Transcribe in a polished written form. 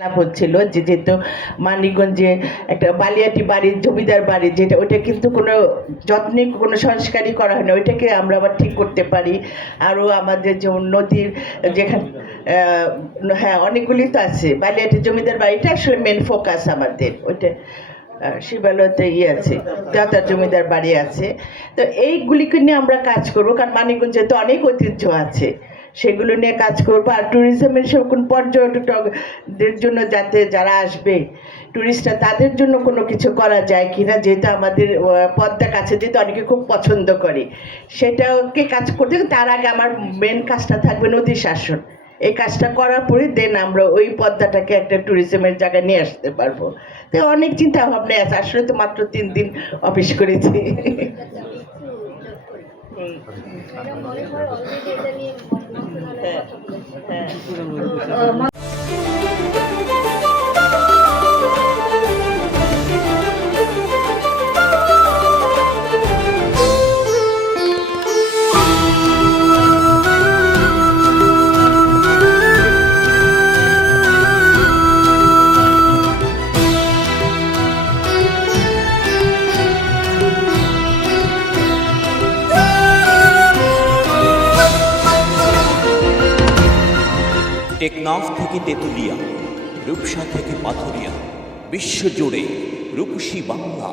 লাভ হচ্ছিল যে যেহেতু মানিকগঞ্জে একটা বালিয়াটি বাড়ির জমিদার বাড়ি যেটা ওইটা কিন্তু কোনো যত্নে কোনো সংস্কারই করা হয় না, ওইটাকে আমরা আবার ঠিক করতে পারি। আরও আমাদের যে নদীর যেখানে হ্যাঁ অনেকগুলি তো আছে, বালিয়াটি জমিদার বাড়িটা আসলে মেন ফোকাস আমাদের ওইটা। শিবালয়তে আছে, দাতার জমিদার বাড়ি আছে। তো এইগুলিকে নিয়ে আমরা কাজ করবো, কারণ মানিকগঞ্জে তো অনেক ঐতিহ্য আছে, সেগুলো নিয়ে কাজ করবো। আর ট্যুরিজমের কোন পর্যটকদের জন্য যাতে যারা আসবে ট্যুরিস্টরা তাদের জন্য কোনো কিছু করা যায় কিনা, যেহেতু আমাদের পদ্মা কাছে যেহেতু অনেকে খুব পছন্দ করে, সেটাকে কাজ করতে তার আগে আমার মেন কাজটা থাকবে নদী শাসন। এই কাজটা করার পরে দেন আমরা ওই পদ্মাটাকে একটা ট্যুরিজমের জায়গায় নিয়ে আসতে পারবো। তো অনেক চিন্তা ভাবনা আছে, আসলে তো মাত্র 3 দিন অফিস করেছি। টেকনাফ থেকে তেঁতুলিয়া, রূপসা থেকে পাথুরিয়া, বিশ্বজুড়ে রূপসী বাংলা।